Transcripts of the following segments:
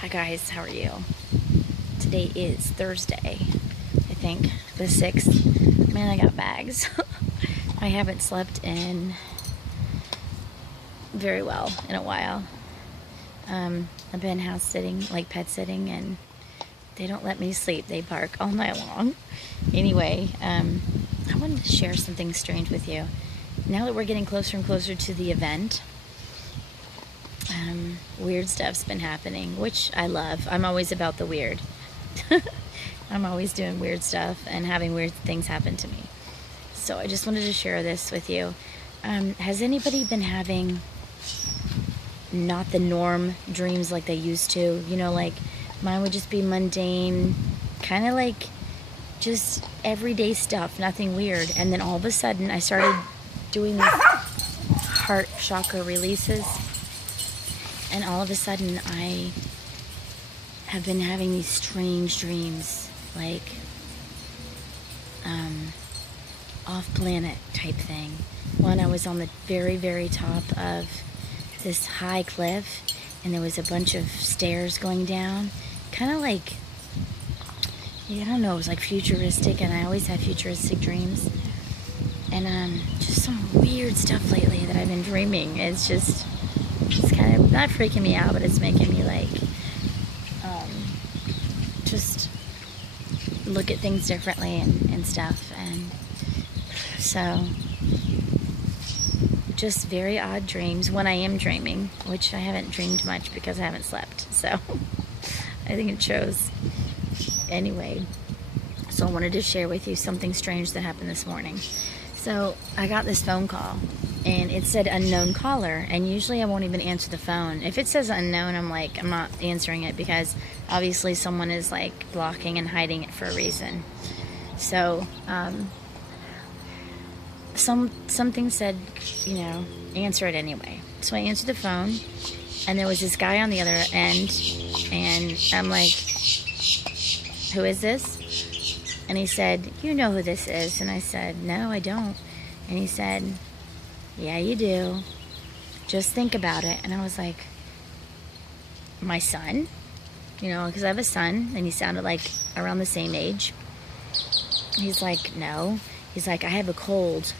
Hi guys, how are you? Today is Thursday, I think, the 6th. Man, I got bags. I haven't slept in very well in a while. I've been house sitting, like pet sitting, and they don't let me sleep. They bark all night long. Anyway, I wanted to share something strange with you. Now that we're getting closer and closer to the event, weird stuff's been happening, which I love. I'm always about the weird. I'm always doing weird stuff and having weird things happen to me. So I just wanted to share this with you. Has anybody been having not the norm dreams like they used to? You know, like mine would just be mundane, kind of like just everyday stuff, nothing weird. And then all of a sudden I started doing these heart chakra releases. And all of a sudden, I have been having these strange dreams, like off-planet type thing. One, I was on the very, very top of this high cliff, and there was a bunch of stairs going down, kind of like, I don't know, it was like futuristic, and I always have futuristic dreams. And just some weird stuff lately that I've been dreaming. It's kind of not freaking me out, but it's making me like just look at things differently and stuff. And so just very odd dreams when I am dreaming, which I haven't dreamed much because I haven't slept, so I think it shows. Anyway, so I wanted to share with you something strange that happened this morning. So I got this phone call, and it said unknown caller, and usually I won't even answer the phone. If it says unknown, I'm not answering it, because obviously someone is like blocking and hiding it for a reason. So something said, answer it anyway. So I answered the phone, and there was this guy on the other end, and I'm like, who is this? And he said, you know who this is? And I said, no, I don't. And he said, yeah, you do. Just think about it. And I was like, my son? Because I have a son, and he sounded like around the same age. He's like, no. He's like, I have a cold,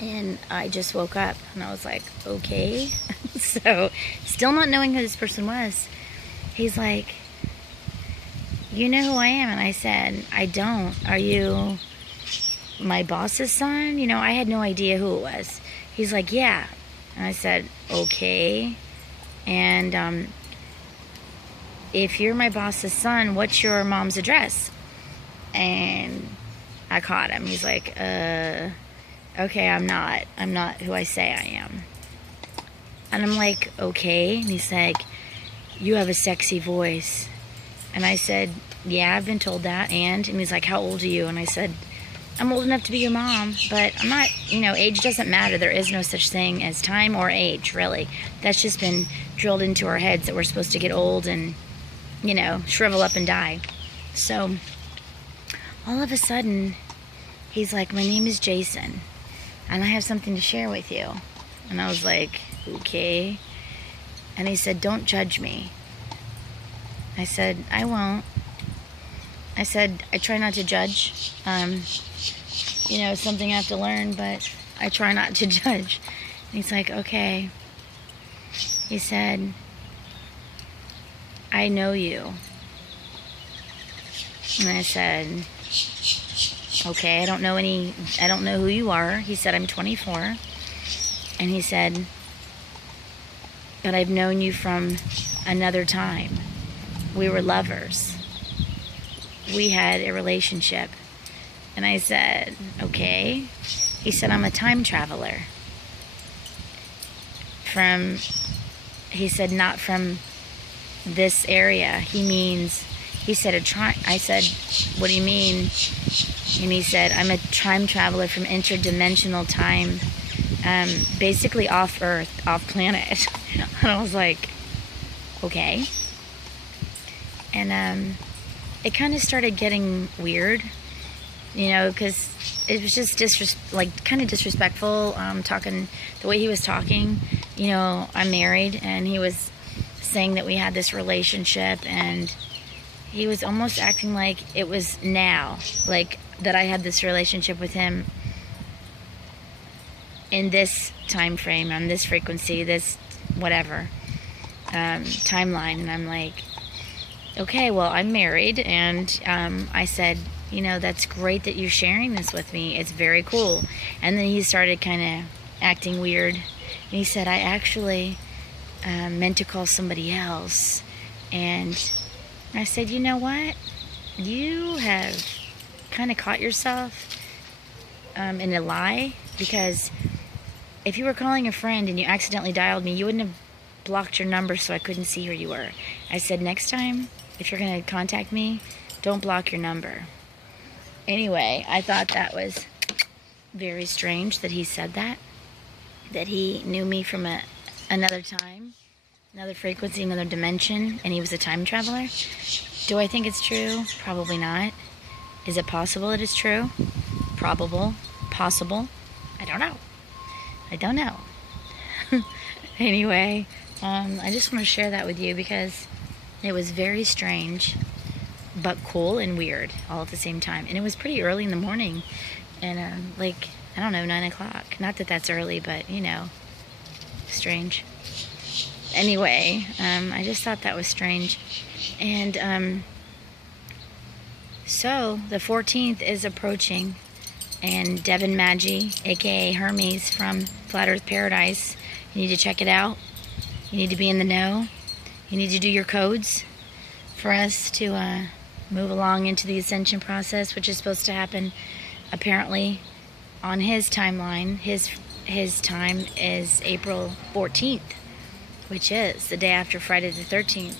and I just woke up. And I was like, okay. So, still not knowing who this person was, he's like, you know who I am? And I said, I don't. Are you my boss's son? I had no idea who it was. He's like, yeah. And I said, okay. And if you're my boss's son, what's your mom's address? And I caught him. He's like, okay, I'm not who I say I am. And I'm like, okay. And he's like, you have a sexy voice. And I said, yeah, I've been told that. And he's like, how old are you? And I said, I'm old enough to be your mom, but I'm not, age doesn't matter. There is no such thing as time or age, really. That's just been drilled into our heads that we're supposed to get old and, shrivel up and die. So all of a sudden, he's like, my name is Jason, and I have something to share with you. And I was like, okay. And he said, don't judge me. I said, I won't. I said, I try not to judge. Something I have to learn, but I try not to judge. And he's like, okay. He said, I know you. And I said, okay, I don't know who you are. He said, I'm 24. And he said, but I've known you from another time. We were lovers. We had a relationship. And I said, okay. He said, I'm a time traveler. He said, not from this area. He said, I said, what do you mean? And he said, I'm a time traveler from interdimensional time, basically off Earth, off planet. And I was like, okay. And it kind of started getting weird, because it was just kind of disrespectful. Talking the way he was talking. I'm married, and he was saying that we had this relationship, and he was almost acting like it was now, like that I had this relationship with him in this time frame, on this frequency, this whatever timeline. And I'm like, okay, well, I'm married, and I said, you know, that's great that you're sharing this with me. It's very cool. And then he started kind of acting weird, and he said, I actually meant to call somebody else. And I said, you know what? You have kind of caught yourself in a lie, because if you were calling a friend and you accidentally dialed me, you wouldn't have blocked your number so I couldn't see who you were. I said, next time, if you're going to contact me, don't block your number. Anyway, I thought that was very strange that he said that he knew me from another time, another frequency, another dimension, and he was a time traveler. Do I think it's true? Probably not. Is it possible it is true? Probable. Possible. I don't know. Anyway, I just want to share that with you because it was very strange, but cool and weird all at the same time. And it was pretty early in the morning, and like, I don't know, 9 o'clock. Not that that's early, but you know, strange. Anyway, I just thought that was strange. And so the 14th is approaching, and Devin Maggi, aka Hermes from Flat Earth Paradise, you need to check it out. You need to be in the know. You need to do your codes for us to move along into the Ascension process, which is supposed to happen apparently on his timeline. His time is April 14th, which is the day after Friday the 13th.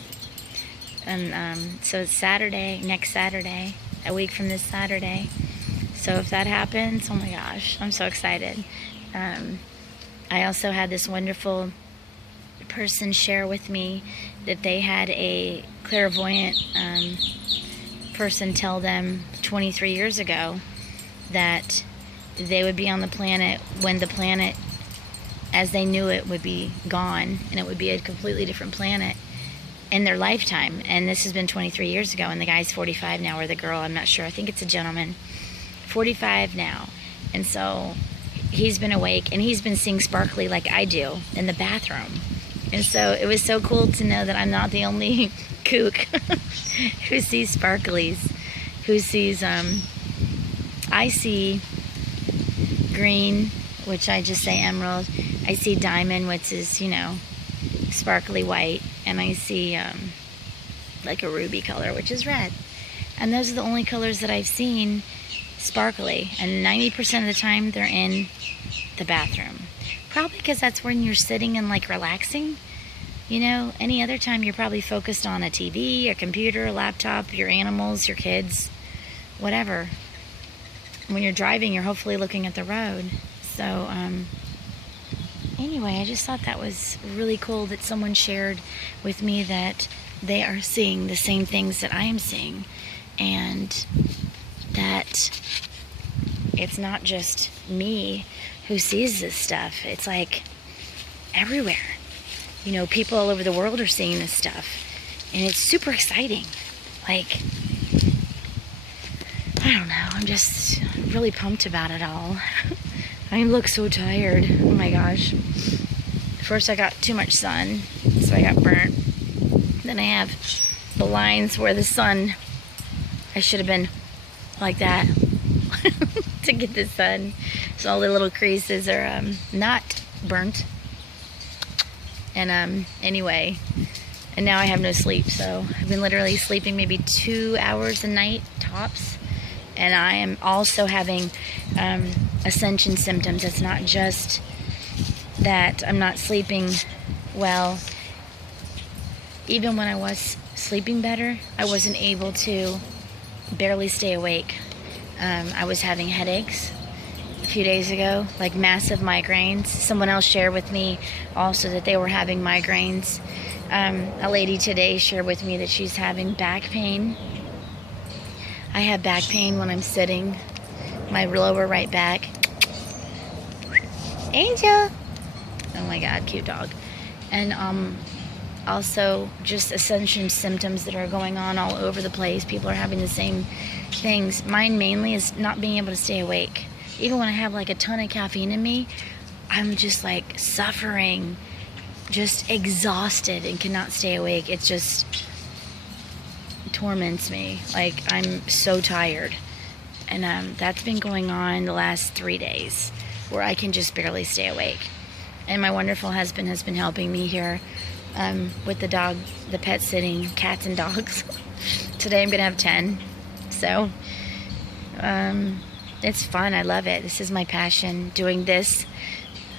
And so it's Saturday, next Saturday, a week from this Saturday. So if that happens, oh my gosh, I'm so excited. I also had this wonderful person share with me that they had a clairvoyant person tell them 23 years ago that they would be on the planet when the planet as they knew it would be gone, and it would be a completely different planet in their lifetime. And this has been 23 years ago, and the guy's 45 now, or the girl, I'm not sure, I think it's a gentleman, 45 now. And so he's been awake, and he's been seeing sparkly like I do in the bathroom. And so it was so cool to know that I'm not the only kook who sees sparklies, who sees, I see green, which I just say emerald. I see diamond, which is, you know, sparkly white. And I see like a ruby color, which is red. And those are the only colors that I've seen sparkly. And 90% of the time, they're in the bathroom. Probably because that's when you're sitting and like relaxing. You know, any other time you're probably focused on a TV, a computer, a laptop, your animals, your kids, whatever. When you're driving, you're hopefully looking at the road. So, anyway, I just thought that was really cool that someone shared with me that they are seeing the same things that I am seeing. And that it's not just me who sees this stuff. It's like everywhere. You know, people all over the world are seeing this stuff. And it's super exciting. Like, I don't know. I'm just really pumped about it all. I look so tired. Oh my gosh. First I got too much sun, so I got burnt. Then I have the lines where the sun, I should have been like that to get the sun. So all the little creases are not burnt. And anyway, and now I have no sleep, so I've been literally sleeping maybe 2 hours a night tops. And I am also having Ascension symptoms. It's not just that I'm not sleeping well. Even when I was sleeping better, I wasn't able to barely stay awake. I was having headaches a few days ago, like massive migraines. Someone else shared with me also that they were having migraines. A lady today shared with me that she's having back pain. I have back pain when I'm sitting, my lower right back. Angel! Oh my God, cute dog. And also just Ascension symptoms that are going on all over the place. People are having the same things. Mine mainly is not being able to stay awake. Even when I have like a ton of caffeine in me, I'm just like suffering, just exhausted and cannot stay awake. It just torments me. Like, I'm so tired. And that's been going on the last 3 days, where I can just barely stay awake. And my wonderful husband has been helping me here with the dog, the pet sitting, cats and dogs. Today I'm going to have 10. So it's fun. I love it. This is my passion, doing this,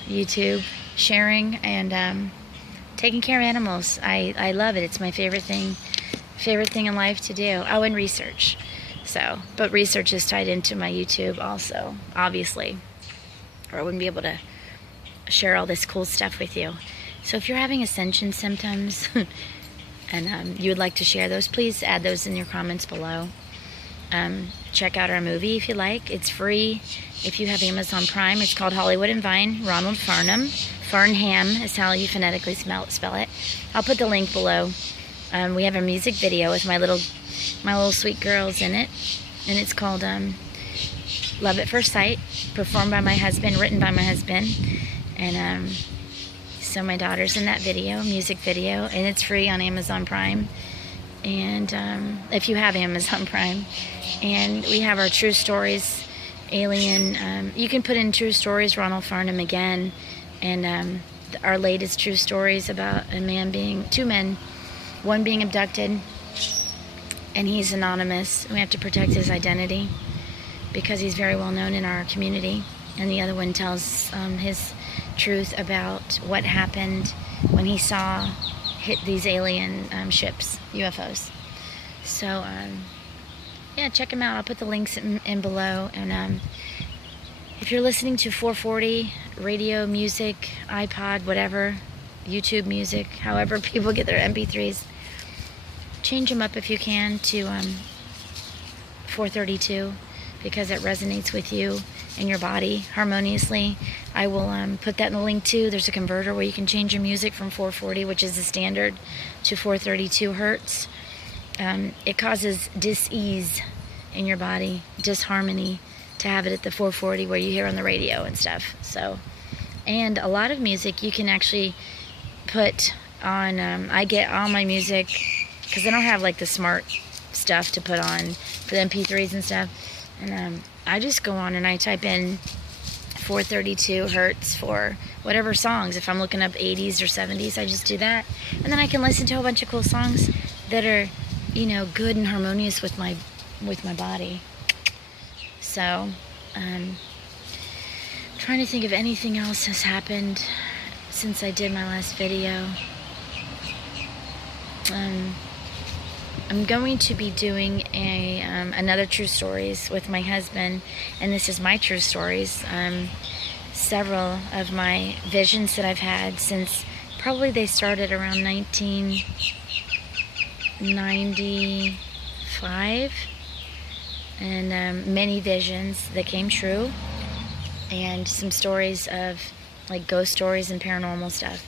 YouTube, sharing, and taking care of animals. I love it. It's my favorite thing in life to do. Oh, and research. So, but research is tied into my YouTube also, obviously, or I wouldn't be able to share all this cool stuff with you. So if you're having Ascension symptoms and you would like to share those, please add those in your comments below. Check out our movie if you like. It's free if you have Amazon Prime. It's called Hollywood and Vine, Ronald Farnham. Farnham is how you phonetically spell it. I'll put the link below. We have a music video with my little sweet girls in it, and it's called Love at First Sight, performed by my husband, written by my husband, and so my daughter's in that video, music video, and it's free on Amazon Prime, and if you have Amazon Prime. And we have our True Stories, Alien, you can put in True Stories, Ronald Farnham again, and our latest True Stories about two men, one being abducted, and he's anonymous. We have to protect his identity because he's very well known in our community. And the other one tells his truth about what happened when he hit these alien ships, UFOs. So, yeah, check them out. I'll put the links in below. And if you're listening to 440, radio, music, iPod, whatever, YouTube music, however people get their MP3s, change them up if you can to 432, because it resonates with you and your body harmoniously. I will put that in the link too. There's a converter where you can change your music from 440, which is the standard, to 432 hertz. It causes dis-ease in your body, disharmony, to have it at the 440 where you hear on the radio and stuff. So, and a lot of music you can actually put on, I get all my music, because I don't have like the smart stuff to put on for the MP3s and stuff. And I just go on and I type in 432 hertz for whatever songs. If I'm looking up 80s or 70s, I just do that. And then I can listen to a whole bunch of cool songs that are, you know, good and harmonious with my body. So, trying to think if anything else has happened since I did my last video. I'm going to be doing another True Stories with my husband, and this is my True Stories. Several of my visions that I've had since probably they started around 1995, and many visions that came true, and some stories of like ghost stories and paranormal stuff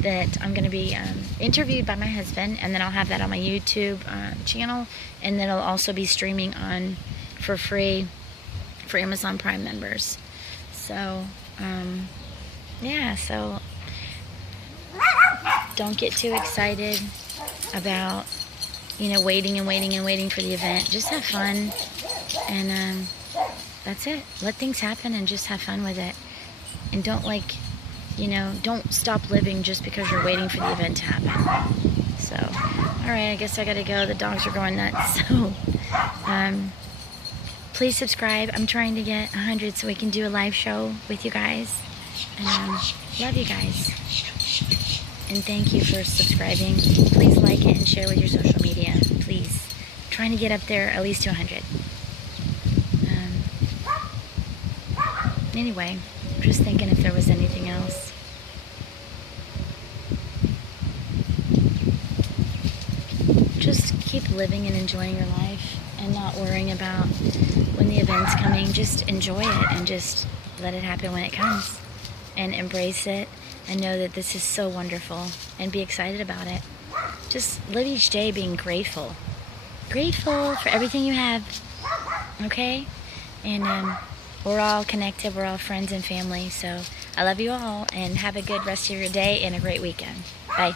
that I'm going to be interviewed by my husband, and then I'll have that on my YouTube channel, and then it'll also be streaming on for free for Amazon Prime members. So, yeah, so don't get too excited about, you know, waiting and waiting and waiting for the event. Just have fun, and that's it. Let things happen and just have fun with it. And don't, like, you know, don't stop living just because you're waiting for the event to happen. So, alright, I guess I gotta go. The dogs are going nuts. So, please subscribe. I'm trying to get 100 so we can do a live show with you guys. And love you guys. And thank you for subscribing. Please like it and share with your social media. Please. I'm trying to get up there at least to 100. Anyway, I'm just thinking if there was anything else. Just keep living and enjoying your life and not worrying about when the event's coming. Just enjoy it and just let it happen when it comes, and embrace it and know that this is so wonderful, and be excited about it. just live each day being grateful. Grateful for everything you have, okay? And we're all connected. We're all friends and family. So I love you all, and have a good rest of your day and a great weekend. Bye.